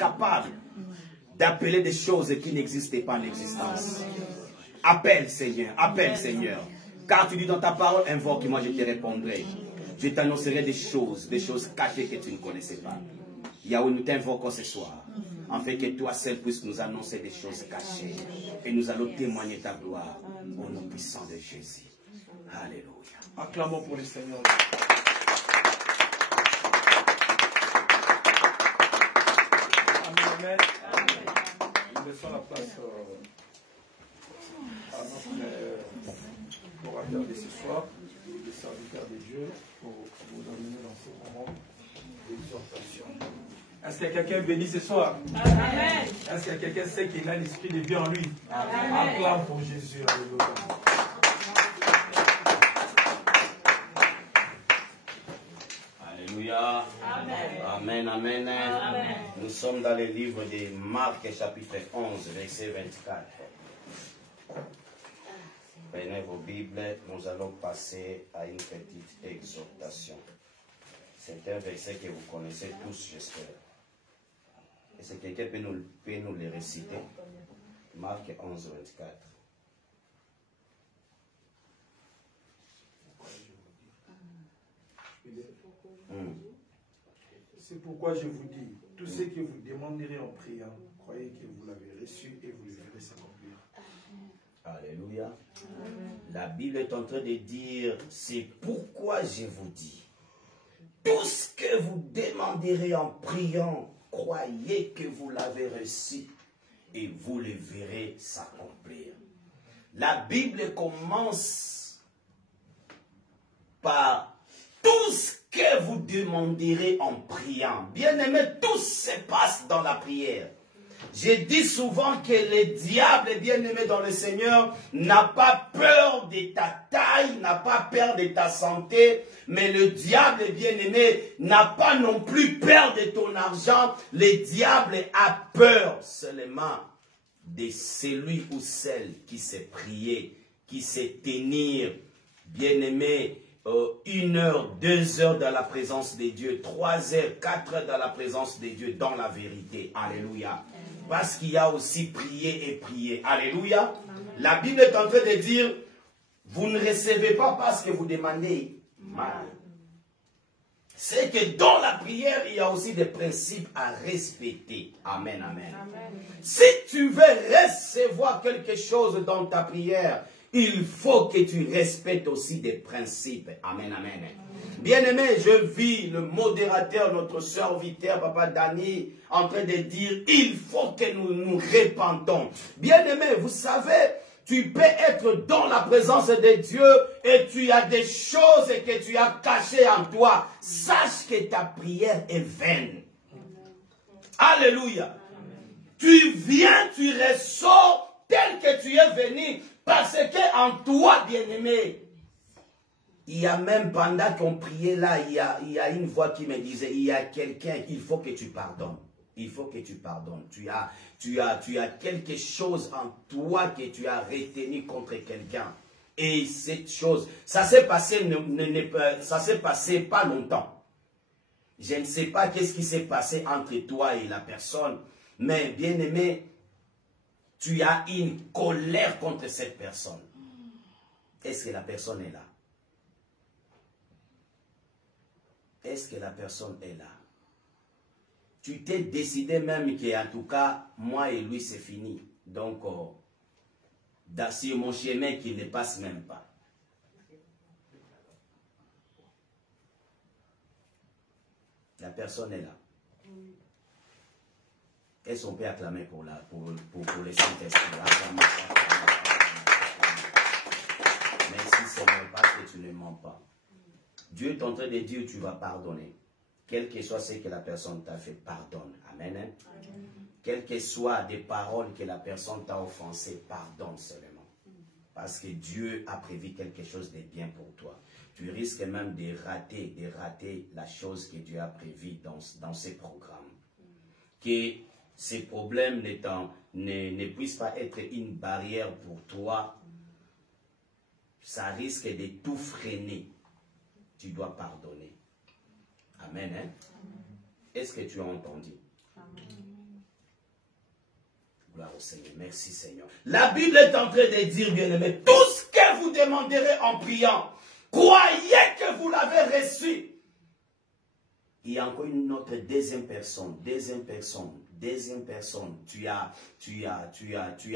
capable d'appeler des choses qui n'existaient pas en existence. Appelle, Seigneur, appelle, Seigneur. Car tu dis dans ta parole, invoque, moi je te répondrai. Je t'annoncerai des choses cachées que tu ne connaissais pas. Yahweh, nous t'invoquons ce soir, afin que toi seul puisses nous annoncer des choses cachées. Et nous allons témoigner ta gloire au nom puissant de Jésus. Alléluia. Acclamons pour le Seigneur. Amen. Nous laissons la place à notre orateur de ce soir, le serviteur de Dieu, pour vous amener dans ce moment d'exhortation. Est-ce qu'il y a quelqu'un béni ce soir? Amen. Est-ce qu'il y a quelqu'un sait qu'il a l'esprit de Dieu en lui? Amen. Acclame pour Jésus. Alléluia. Amen. Amen, amen. Amen. Nous sommes dans le livre de Marc, chapitre 11, verset 24. Prenez vos Bibles, nous allons passer à une petite exhortation. C'est un verset que vous connaissez tous, j'espère. Et si quelqu'un peut nous le réciter. Marc 11, 24. C'est pourquoi je vous dis, tout ce que vous demanderez en priant, croyez que vous l'avez reçu et vous le verrez s'accomplir. Alléluia. Amen. La Bible est en train de dire, c'est pourquoi je vous dis, tout ce que vous demanderez en priant, croyez que vous l'avez reçu et vous le verrez s'accomplir. La Bible commence par tout ce que vous demanderez en priant. Bien-aimé, tout se passe dans la prière. Je dis souvent que le diable, bien-aimé dans le Seigneur, n'a pas peur de ta taille, n'a pas peur de ta santé, mais le diable, bien-aimé, n'a pas non plus peur de ton argent. Le diable a peur seulement de celui ou celle qui sait prier, qui sait tenir, bien-aimé, 1 heure, 2 heures dans la présence de Dieu, 3 heures, 4 heures dans la présence de Dieu, dans la vérité. Alléluia. Parce qu'il y a aussi prier et prier. Alléluia. La Bible est en train de dire, vous ne recevez pas parce que vous demandez mal. C'est que dans la prière, il y a aussi des principes à respecter. Amen, amen. Amen. Si tu veux recevoir quelque chose dans ta prière, il faut que tu respectes aussi des principes. Amen, amen. Bien-aimé, je vis le modérateur, notre serviteur, Papa Dani, en train de dire, il faut que nous nous répandons. Bien-aimé, vous savez, tu peux être dans la présence de Dieu et tu as des choses que tu as cachées en toi. Sache que ta prière est vaine. Alléluia. Tu viens, tu ressors tel que tu es venu. Parce qu'en toi, bien-aimé, il y a même pendant qu'on priait là, il y a une voix qui me disait, il y a quelqu'un, il faut que tu pardonnes. Il faut que tu pardonnes. Tu as quelque chose en toi que tu as retenu contre quelqu'un. Et cette chose, ça s'est passé, ça s'est passé pas longtemps. Je ne sais pas qu'est-ce qui s'est passé entre toi et la personne, mais bien-aimé, tu as une colère contre cette personne. Est-ce que la personne est là? Est-ce que la personne est là? Tu t'es décidé même qu'en tout cas, moi et lui, c'est fini. Donc, sur mon chemin, qu'il ne passe même pas. La personne est là. Est-ce qu'on peut acclamer pour les Saint-Esprit? Merci Seigneur parce que tu ne mens pas. Dieu est en train de dire tu vas pardonner. Quel que soit ce que la personne t'a fait, pardonne. Amen. Amen. Quelles que soient des paroles que la personne t'a offensées, pardonne seulement. Parce que Dieu a prévu quelque chose de bien pour toi. Tu risques même de rater la chose que Dieu a prévue dans ses programmes. Que ces problèmes ne puissent pas être une barrière pour toi. Ça risque de tout freiner. Tu dois pardonner. Amen. Hein? Est-ce que tu as entendu? Amen. Seigneur. Merci, Seigneur. La Bible est en train de dire, bien-aimés, tout ce que vous demanderez en priant, croyez que vous l'avez reçu. Il y a encore une autre deuxième personne. Tu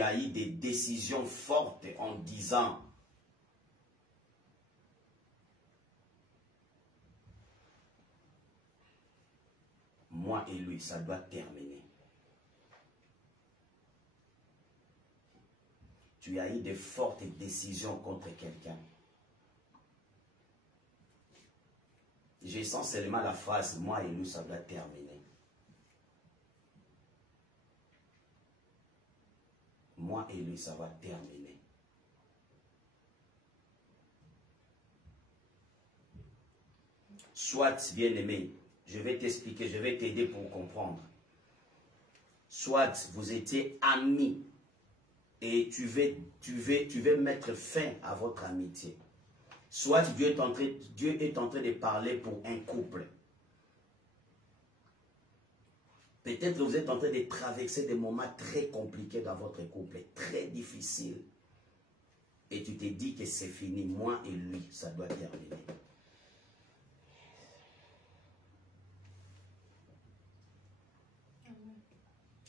as eu des décisions fortes en disant, moi et lui, ça doit terminer. Tu as eu de fortes décisions contre quelqu'un. Je sens seulement la phrase, moi et lui, ça doit terminer. Moi et lui, ça va terminer. Soit, bien-aimé, je vais t'expliquer, je vais t'aider pour comprendre. Soit vous étiez amis et tu veux mettre fin à votre amitié. Soit Dieu est en train de parler pour un couple. Peut-être que vous êtes en train de traverser des moments très compliqués dans votre couple, très difficiles. Et tu te dis que c'est fini, moi et lui, ça doit terminer.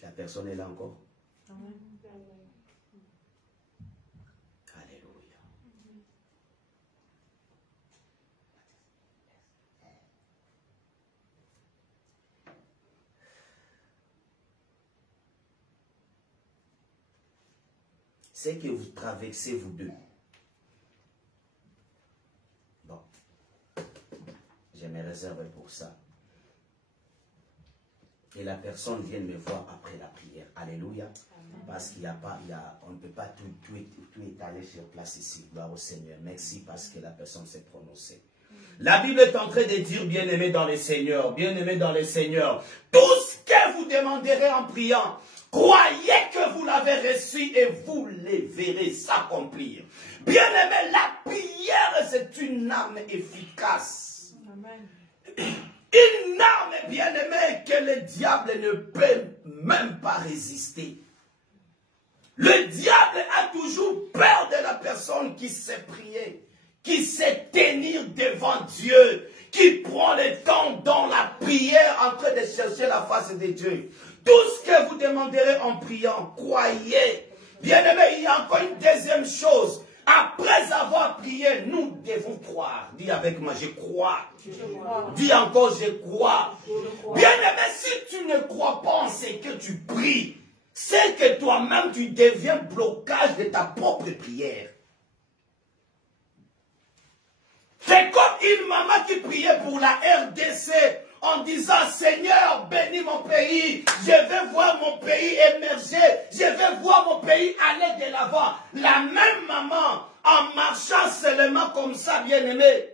La personne est là encore. Amen. Alléluia. C'est que vous traversez vous deux. Bon. Je me réserve pour ça. Et la personne vient me voir après la prière. Alléluia. Parce qu'il n'y a pas, on ne peut pas tout étaler sur place ici. Gloire au Seigneur. Merci parce que la personne s'est prononcée. La Bible est en train de dire, bien-aimé dans le Seigneur, bien-aimé dans le Seigneur, tout ce que vous demanderez en priant, croyez que vous l'avez reçu et vous les verrez s'accomplir. Bien-aimé, la prière, c'est une arme efficace. Amen. Une arme, bien-aimée, que le diable ne peut même pas résister. Le diable a toujours peur de la personne qui sait prier, qui sait tenir devant Dieu, qui prend le temps dans la prière en train de chercher la face de Dieu. Tout ce que vous demanderez en priant, croyez. Bien-aimé, il y a encore une deuxième chose. Après avoir prié, nous devons croire. Dis avec moi, je crois. Dis encore, je crois. Bien-aimé, si tu ne crois pas en ce que tu pries, c'est que toi-même tu deviens blocage de ta propre prière. C'est comme une maman qui priait pour la RDC en disant, Seigneur, bénis mon pays, je vais voir mon pays émerger, je vais voir mon pays aller de l'avant. La même maman, en marchant seulement comme ça, bien-aimé,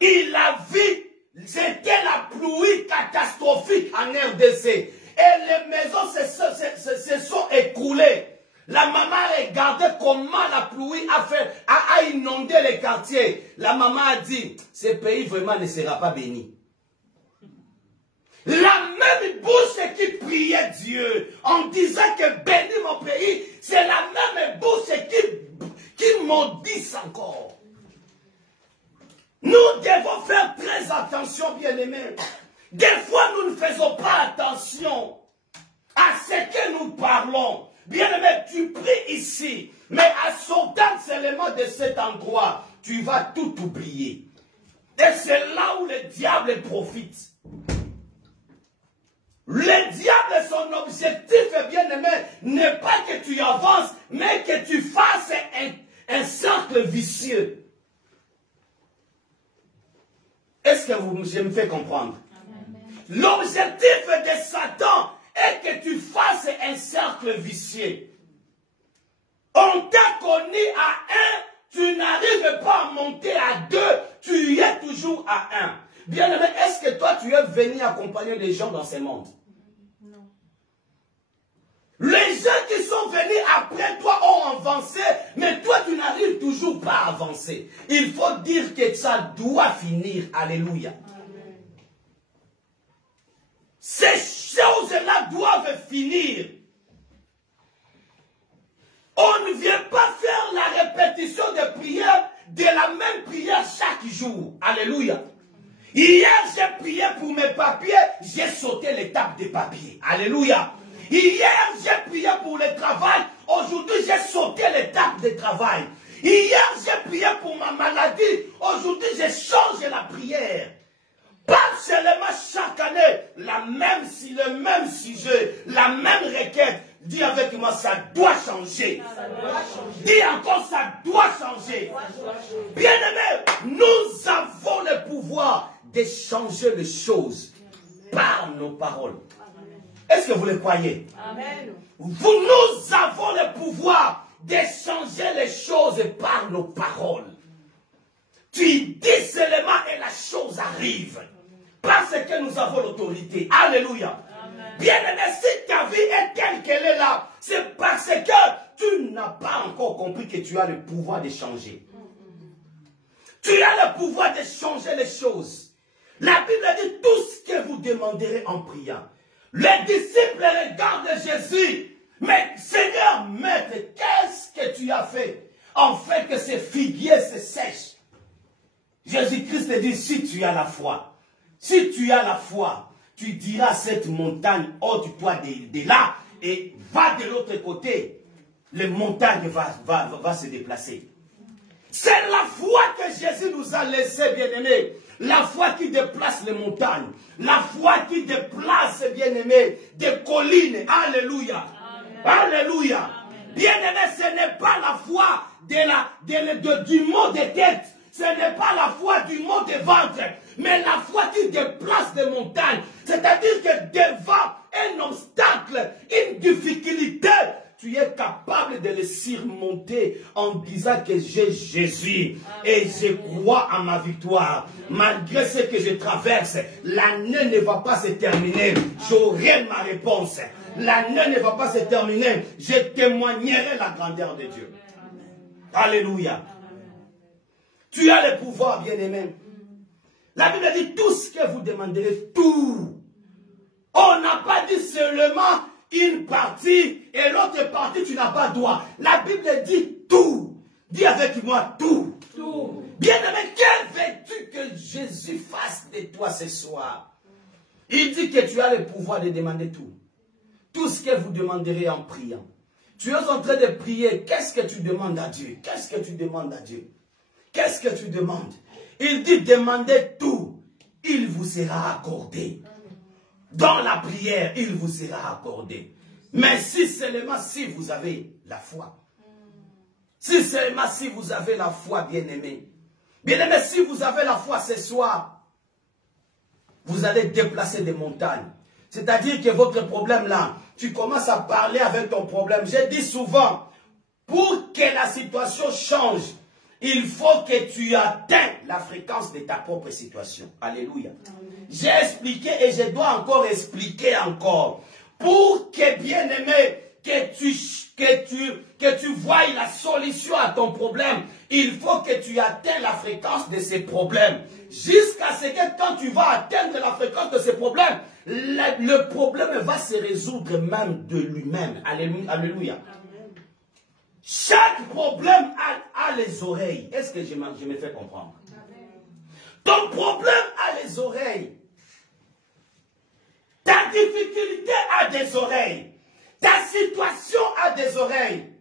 il a vu, c'était la pluie catastrophique en RDC. Et les maisons se sont écroulées. La maman regardait comment la pluie a inondé les quartiers. La maman a dit, ce pays vraiment ne sera pas béni. La même bouche qui priait Dieu en disant que bénis mon pays, c'est la même bouche qui maudisse encore. Nous devons faire très attention, bien-aimés. Des fois, nous ne faisons pas attention à ce que nous parlons. Bien-aimé, tu pries ici, mais à sortant seulement de cet endroit, tu vas tout oublier. Et c'est là où le diable profite. Le diable, son objectif, bien-aimé, n'est pas que tu avances, mais que tu fasses un cercle vicieux. Est-ce que je me fais comprendre? L'objectif de Satan est que tu fasses un cercle vicieux. On t'a connu à 1, tu n'arrives pas à monter à 2, tu es toujours à 1. Bien-aimé, est-ce que toi tu es venu accompagner les gens dans ce monde? Non. Les gens qui sont venus après toi ont avancé, mais toi tu n'arrives toujours pas à avancer. Il faut dire que ça doit finir. Alléluia. Ces choses-là doivent finir. On ne vient pas faire la répétition de prière, de la même prière chaque jour. Alléluia. Hier, j'ai prié pour mes papiers, j'ai sauté l'étape des papiers. Alléluia. Hier, j'ai prié pour le travail, aujourd'hui, j'ai sauté l'étape du travail. Hier, j'ai prié pour ma maladie, aujourd'hui, j'ai changé la prière. Pas seulement chaque année, le même sujet, la même requête. Dis avec moi, ça doit changer. Dis encore, ça doit changer. Bien-aimés, nous avons le pouvoir de changer les choses par nos paroles. Est-ce que vous le croyez? Amen. Nous avons le pouvoir de changer les choses par nos paroles. Tu dis seulement et la chose arrive. Parce que nous avons l'autorité. Alléluia. Bien-aimé, si ta vie est telle qu'elle est là, c'est parce que tu n'as pas encore compris que tu as le pouvoir de changer. Tu as le pouvoir de changer les choses. La Bible dit tout ce que vous demanderez en priant. Les disciples regardent Jésus. Mais Seigneur, Maître, qu'est-ce que tu as fait? En fait que ces figuiers se sèchent. Jésus-Christ dit, si tu as la foi, tu diras à cette montagne, ôte-toi de là et va de l'autre côté. Les montagnes va se déplacer. C'est la foi que Jésus nous a laissé, bien-aimés. La foi qui déplace les montagnes. La foi qui déplace, bien-aimés, des collines. Alléluia. Amen. Alléluia. Bien-aimés, ce n'est pas la foi du mot de tête. Ce n'est pas la foi du mot de ventre. Mais la foi qui déplace des montagnes. C'est-à-dire que devant un obstacle, une difficulté, tu es capable de le surmonter en disant que j'ai Jésus et je crois à ma victoire. Malgré ce que je traverse, l'année ne va pas se terminer. J'aurai ma réponse. L'année ne va pas se terminer. Je témoignerai la grandeur de Dieu. Alléluia. Tu as le pouvoir, bien-aimé. La Bible dit tout ce que vous demanderez, tout. On n'a pas dit seulement une partie et l'autre partie, tu n'as pas droit. La Bible dit tout. Dis avec moi tout. Tout. Bien-aimé, que veux-tu que Jésus fasse de toi ce soir? Il dit que tu as le pouvoir de demander tout. Tout ce que vous demanderez en priant. Tu es en train de prier. Qu'est-ce que tu demandes à Dieu? Qu'est-ce que tu demandes à Dieu? Qu'est-ce que tu demandes? Il dit demandez tout. Il vous sera accordé. Dans la prière, il vous sera accordé. Mais si seulement si vous avez la foi. Si seulement si vous avez la foi, bien-aimé. Bien-aimé, si vous avez la foi ce soir, vous allez déplacer des montagnes. C'est-à-dire que votre problème là, tu commences à parler avec ton problème. J'ai dit souvent, pour que la situation change, il faut que tu atteignes la fréquence de ta propre situation. Alléluia. J'ai expliqué et je dois encore expliquer encore. Pour que, bien-aimé, que tu voies la solution à ton problème, il faut que tu atteignes la fréquence de ces problèmes. Jusqu'à ce que quand tu vas atteindre la fréquence de ces problèmes, le problème va se résoudre même de lui-même. Alléluia. Chaque problème a les oreilles. Est-ce que je me fais comprendre? Ton problème a les oreilles. Ta difficulté a des oreilles. Ta situation a des oreilles.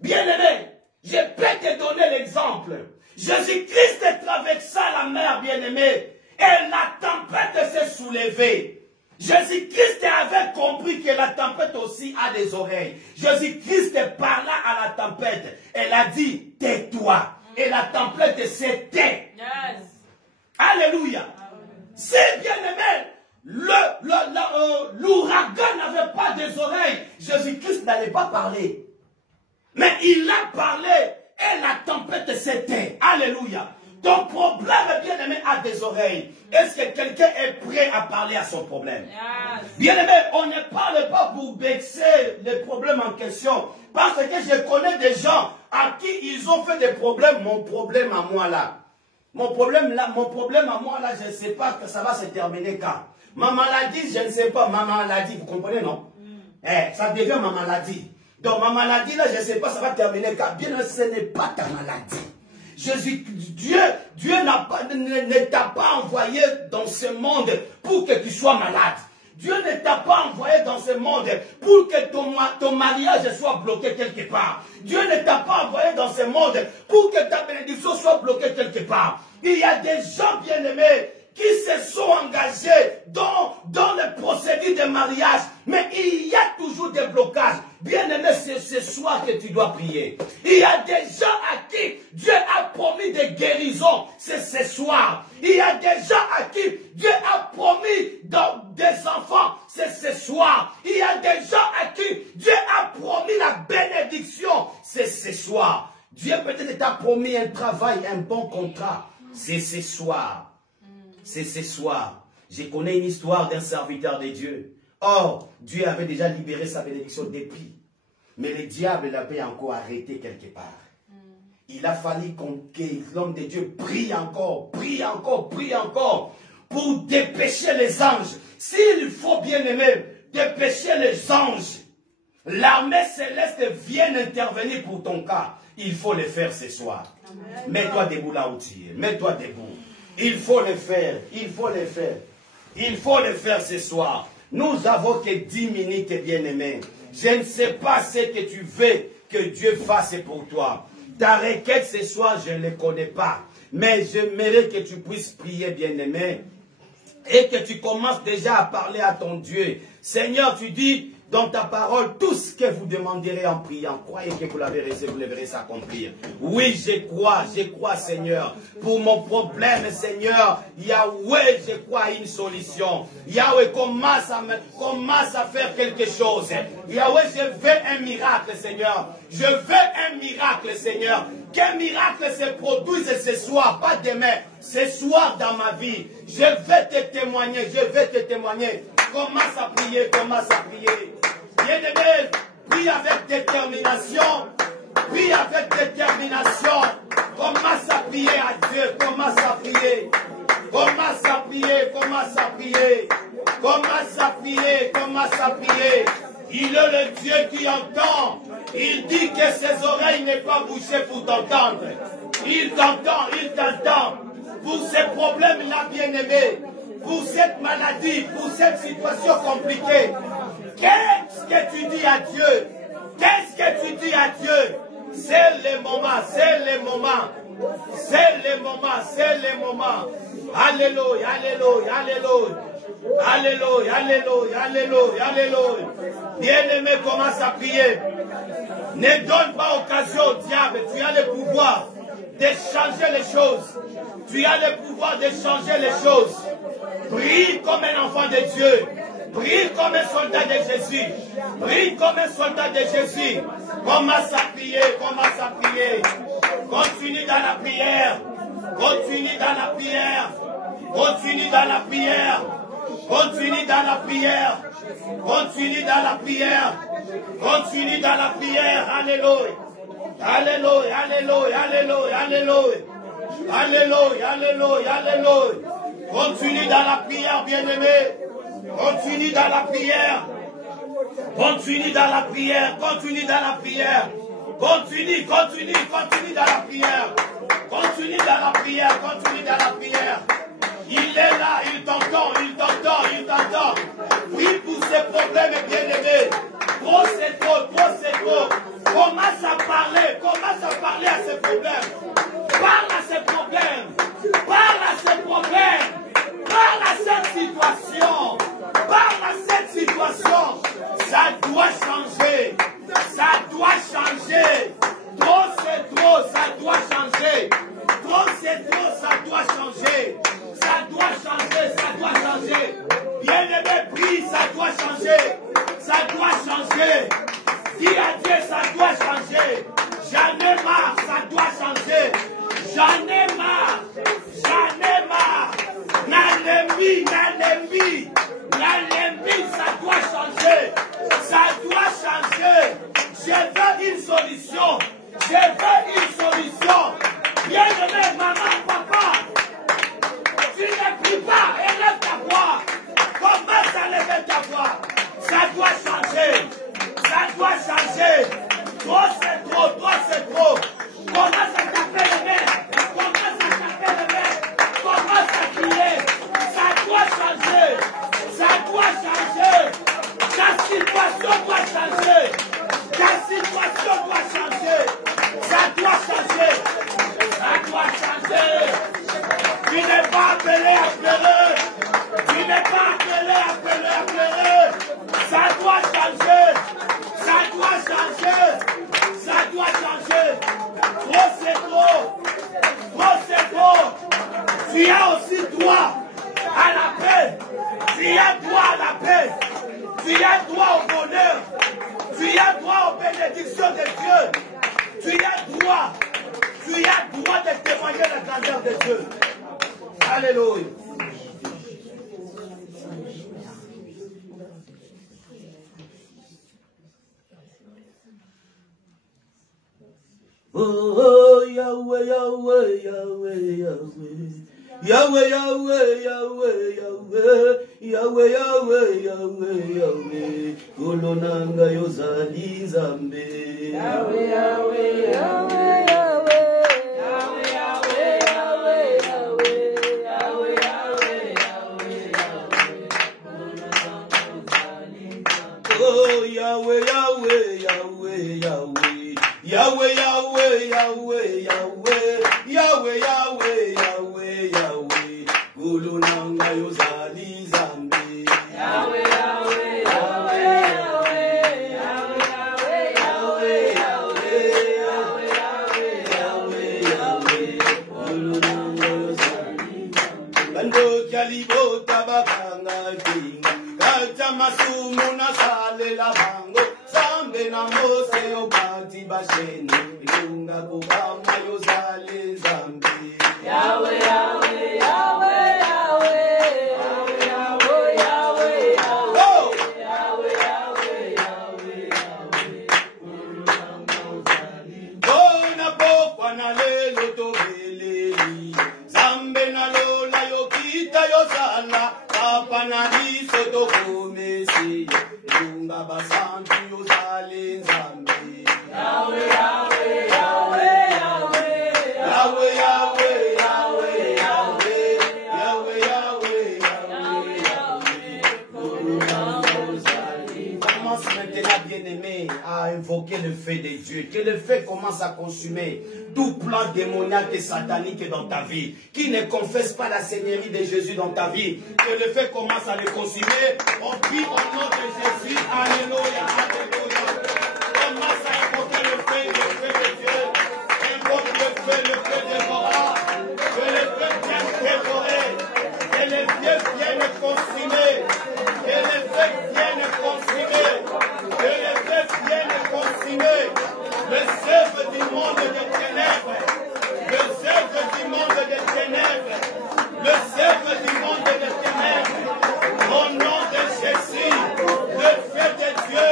Bien-aimé, je peux te donner l'exemple. Jésus-Christ traversa la mer, bien-aimé, et la tempête s'est soulevée. Jésus-Christ avait compris que la tempête aussi a des oreilles. Jésus-Christ parla à la tempête. Elle a dit, tais-toi. Et la tempête s'est tait. Yes. Alléluia. C'est bien aimé. L'ouragan n'avait pas des oreilles. Jésus-Christ n'allait pas parler. Mais il a parlé et la tempête s'est tait. Alléluia. Ton problème, bien-aimé, a des oreilles. Est-ce que quelqu'un est prêt à parler à son problème? Yes. Bien-aimé, on ne parle pas pour baisser les problèmes en question. Parce que je connais des gens à qui ils ont fait des problèmes. Mon problème à moi là. Mon problème à moi là, je ne sais pas que ça va se terminer quand. Ma maladie, je ne sais pas. Ma maladie, vous comprenez, non? Ça devient ma maladie. Dans ma maladie, là, je ne sais pas, ça va terminer car bien, ce n'est pas ta maladie. Dieu ne t'a pas envoyé dans ce monde pour que tu sois malade. Dieu ne t'a pas envoyé dans ce monde pour que ton mariage soit bloqué quelque part. Dieu ne t'a pas envoyé dans ce monde pour que ta bénédiction soit bloquée quelque part. Il y a des gens bien-aimés qui se sont engagés dans le procédure de mariage, mais il y a toujours des blocages. Bien-aimé, c'est ce soir que tu dois prier. Il y a des gens à qui Dieu a promis des guérisons, c'est ce soir. Il y a des gens à qui Dieu a promis des enfants, c'est ce soir. Il y a des gens à qui Dieu a promis la bénédiction, c'est ce soir. Dieu peut-être t'a promis un travail, un bon contrat, c'est ce soir. C'est ce soir. Je connais une histoire d'un serviteur de Dieu. Or, Dieu avait déjà libéré sa bénédiction depuis. Mais le diable l'avait encore arrêté quelque part. Il a fallu que l'homme de Dieu prie encore pour dépêcher les anges. S'il faut bien aimer, dépêcher les anges. L'armée céleste vient intervenir pour ton cas. Il faut le faire ce soir. Mets-toi debout là où tu es. Mets-toi debout. Il faut le faire, il faut le faire. Il faut le faire ce soir. Nous avons que 10 minutes, bien-aimés. Je ne sais pas ce que tu veux que Dieu fasse pour toi. Ta requête ce soir, je ne le connais pas. Mais j'aimerais que tu puisses prier, bien-aimé. Et que tu commences déjà à parler à ton Dieu. Seigneur, tu dis dans ta parole, tout ce que vous demanderez en priant, croyez que vous l'avez reçu, vous le verrez s'accomplir. Oui, je crois, Seigneur. Pour mon problème, Seigneur, Yahweh, je crois à une solution. Yahweh, commence à faire quelque chose. Yahweh, je veux un miracle, Seigneur. Je veux un miracle, Seigneur. Qu'un miracle se produise ce soir, pas demain, ce soir dans ma vie. Je vais te témoigner, Commence à prier, Bien-aimé, prie avec détermination. Commence à prier à Dieu, commence à prier. Il est le Dieu qui entend. Il dit que ses oreilles n'est pas bouchées pour t'entendre. Il t'entend. Pour ces problèmes-là, bien-aimé, pour cette maladie, pour cette situation compliquée, qu'est-ce que tu dis à Dieu? C'est le moment. Alléluia. Bien-aimé, commence à prier. Ne donne pas occasion au diable. Tu as le pouvoir de changer les choses. Prie comme un enfant de Dieu. Prie comme un soldat de Jésus. Commence à prier. Continue dans la prière. Alléluia. Continue dans la prière, bien-aimé. Continue dans la prière. Continue dans la prière. Continue dans la prière. Continue dans la prière. Continue dans la prière. Continue dans la prière. Il est là, il t'entend, il t'entend, il t'entend. Prie pour ces problèmes, bien-aimés. Trop c'est trop, trop c'est trop. Commence à parler à ces problèmes. Parle à ces problèmes. Parle à ces problèmes. Parle à cette situation. Parle à cette situation. Ça doit changer. Ça doit changer. Trop c'est trop, ça doit changer. Trop c'est trop, ça doit changer. Ça doit changer, ça doit changer. Bien-aimé, prie, ça doit changer. Ça doit changer. Dis à Dieu, ça doit changer. J'en ai marre, ça doit changer. J'en ai marre. J'en ai marre. L'ennemi, ça doit changer. Ça doit changer. Je veux une solution. Je veux une solution. Bien-aimé, maman, papa. Tu ne pries pas, élève ta voix. Commence à lever ta voix. Ça doit changer. Ça Tu as droit au bonheur. Tu as droit aux bénédictions de Dieu. Tu as droit. Tu as droit de témoigner la grandeur de Dieu. Alléluia. Oh, Yahweh, Yahweh, Yahweh, Yahweh. Yahweh, Yahweh, Yahweh, Yahweh. Yahweh, Yahweh, Yahweh, Yahweh. Kolonanga yozali Nzambe. Yahweh, Yahweh, Yahweh, Yahweh. Yahweh, Yahweh, Yahweh, Yahweh. Yahweh, Yahweh, Yahweh, Yahweh. Oh, Yahweh, Yahweh, Yahweh, Yahweh. Yahweh, Yahweh, Yahweh, Yahweh. Yahweh, Yahweh, Yahweh, Yahweh. Kolonanga yozali Nzambe. Yahweh, Yahweh, Yahweh, Yahweh. Yahweh, Yahweh, Yahweh, Yahweh. Yahweh, Yahweh, Yahweh. Bando kyalibo tabakanga kinga. Kacha masumu na sale la bango. Sambe na mose obati basheni. Ilunga kubanga yozali Nzambe. Yahweh, Yahweh, Yahweh, Yahweh. Yahweh, Yahweh, Yahweh, Yahweh. Oh! Yahweh, Yahweh, Yahweh, Yahweh. Bona pokwa na lelo tobeleli. Zambe na lola yokita yozala. Papa na biso tokomesi. Ilunga basantu yozali Nzambe. Yahweh, Yahweh, Yahweh, Yahweh. Yahweh, Yahweh, Yahweh, Yahweh. Yahweh, Yahweh, Yahweh. Commence maintenant, bien-aimé, à invoquer le feu de Dieu. Que le feu commence à consumer tout plan démoniaque et satanique dans ta vie. Qui ne confesse pas la seigneurie de Jésus dans ta vie, que le feu commence à le consumer. On prie au nom de Jésus. Alléluia, alléluia. Commence à invoquer le feu de Dieu. Invoque le feu dévorant. Que le feu vienne dévorer. Que le feu vienne consumer. Que le feu vienne consumer. Que le feu vienne consumer. Les œuvres du monde des ténèbres. Les œuvres du monde des ténèbres. Les œuvres du monde des ténèbres. Au nom de Jésus, le feu de Dieu,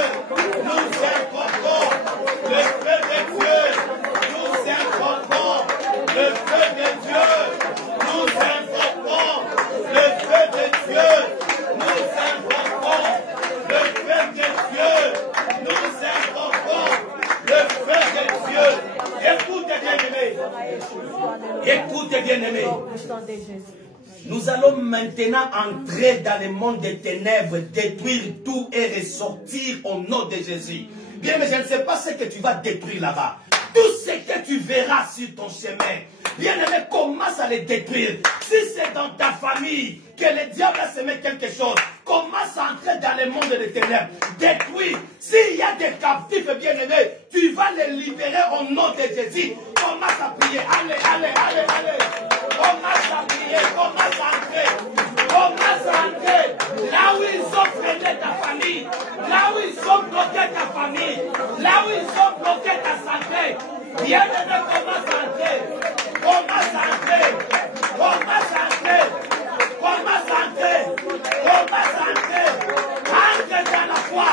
nous invoquons. Le feu de Dieu, nous invoquons. Le feu de Dieu, nous invoquons. Le feu de Dieu, nous invoquons. Le feu de Dieu, nous invoquons. Le feu de Dieu. Écoute, bien-aimé. Écoute, bien-aimé. Nous allons maintenant entrer dans le monde des ténèbres, détruire tout et ressortir au nom de Jésus. Bien, mais je ne sais pas ce que tu vas détruire là-bas. Tout ce que tu verras sur ton chemin, bien aimé, commence à les détruire. Si c'est dans ta famille que le diable a semé quelque chose, commence à entrer dans le monde des ténèbres. Détruis. S'il y a des captifs, bien aimés, tu vas les libérer au nom de Jésus. Commence à prier. Allez, allez, allez, allez. Commence à prier. Commence à entrer. Commence à entrer. Là où ils ont freiné ta famille. Là où ils ont bloqué ta famille. Là où ils ont bloqué ta santé. Bien aimé, commence à entrer. Commence à entrer. Commence à entrer. Commence à entrer. Commence à entrer. Entre dans la foi.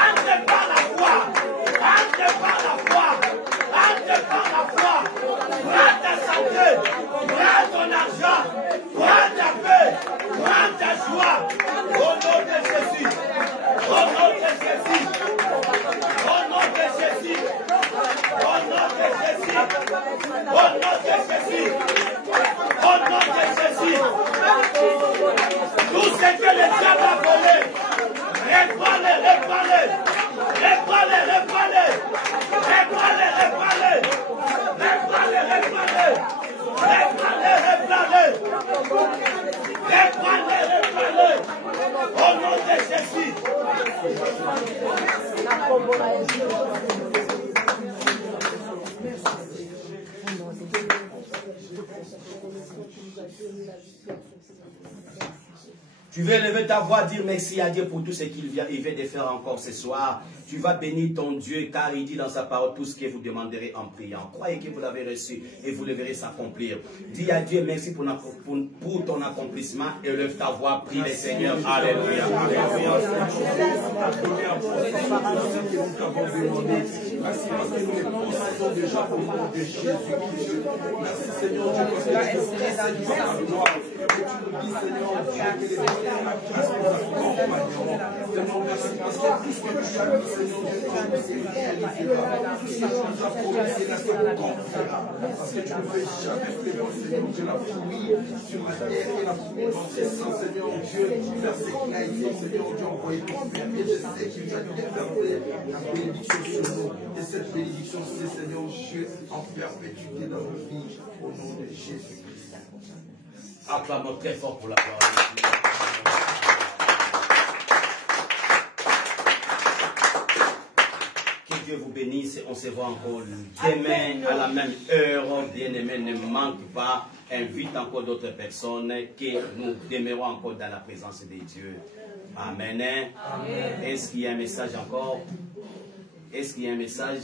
Entre par la foi. Entre par la foi. Entre par la foi. Prends ta santé. Prends ton argent. Prends ta paix. Prends ta joie. Au nom de Jésus. Au nom de Jésus. Au nom de Jésus. Au nom de Jésus. Au nom de Jésus. Au nom de Jésus. Tout ce que le diable a volé, réparez, réparez. Réparez, réparez. Réparez, réparez. Réparez, réparez. Réparez, réparez. Réparez, réparez. Au nom de Jésus. Tu vas lever ta voix, dire merci à Dieu pour tout ce qu'il vient de faire encore ce soir. Tu vas bénir ton Dieu, car il dit dans sa parole tout ce que vous demanderez en priant. Croyez que vous l'avez reçu et vous le verrez s'accomplir. Dis à Dieu merci pour ton accomplissement et lève ta voix, prie le Seigneur. Alléluia. Alléluia. Merci parce que nous les possédons déjà au nom de Jésus-Christ. Merci Seigneur Dieu parce que tu nous précèdes par la gloire. Et tu nous dis Seigneur Dieu que les personnes qui nous accompagneront. Seigneur merci parce que tout ce que tu as mis Seigneur Dieu c'est réalisera. Tout ce que tu nous as promis c'est accomplira. Parce que tu ne fais jamais Seigneur Dieu la pluie sur la terre et la pluie dans tes sangs Seigneur Dieu. Vers ces créatures Seigneur Dieu envoyé ton Père. Et je sais que tu as déversé la bénédiction sur nous. Et cette bénédiction, c'est Seigneur Dieu en perpétuité dans nos vies, au nom de Jésus-Christ. Acclamons très fort pour la gloire de Dieu. Que Dieu vous bénisse. On se voit encore demain à la même heure. Bien-aimés, ne manque pas. Invite encore d'autres personnes que nous demeurons encore dans la présence de Dieu. Amen. Amen. Est-ce qu'il y a un message encore? Est-ce qu'il y a un message?